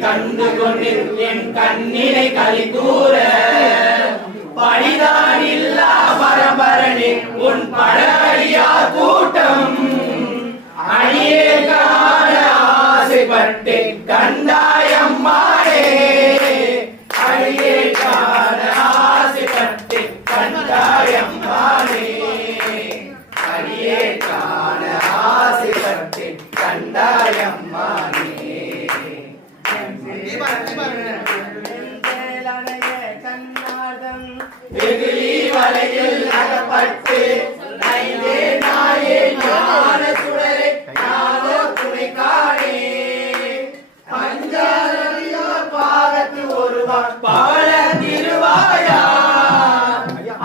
கண்டு கொண்டு என் கண்ணினை களி கூற பணிதான் இல்லா பரம்பரணி உன் படையா கூட்டம் அணியே காண ஆசைப்பட்டு கண்டாயம்மானே அணியே காண ஆசைப்பட்டு கண்டாயம்மானே அணியே காண ஆசைப்பட்டு கண்டாயம்மானே வெகுளி வலையில் அகப்பட்டு நையே நாயே ஞான சுடரை ஞான துணை காணே பஞ்சாரதியோ பாகத்து ஒருவன் பவள திருவாயா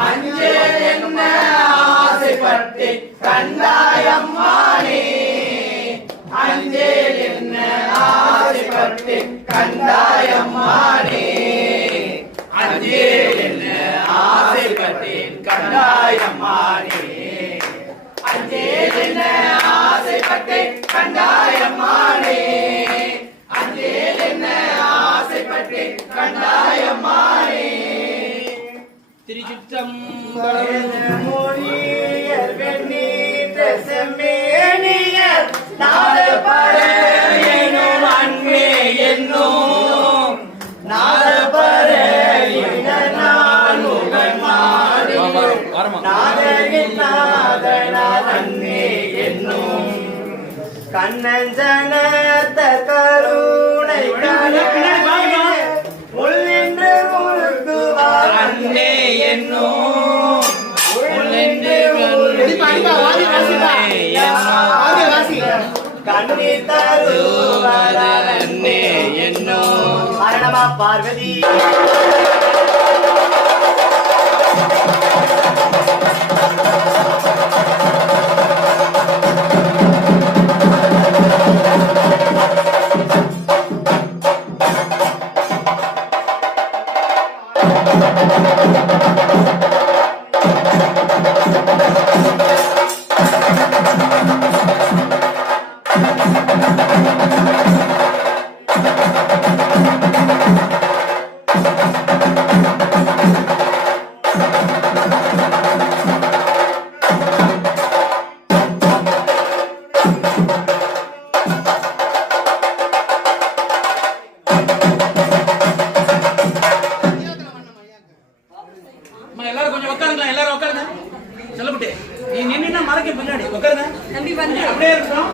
அஞ்சே என்ன ஆசைப்பட்டு கண்டாயம்மானே அஞ்சே என்ன ஆசைப்பட்டு கண்டாயம்மானே அஞ்சே என்ன ஆசைப்பட்டேன் கண்டாயம்மானே அஞ்சே என்ன ஆசைப்பட்டேன் கண்டாயம்மானே அஞ்சே என்ன ஆசைப்பட்டேன் கண்டாயம்மானே திருச்சிற்றம்பலம் மொழியர் வெண்ணீர் செம்மேனியர் நாதபர எனும் அன்பே என்னும் நாதபர கண்ணஞ்சனத்த கருணை உள்ளென்று முழுக்குவார் அன்னே என்னும் உள்ளென்று கண்ணி தருவார் அன்னே என்னும் அரணமா பார்வதி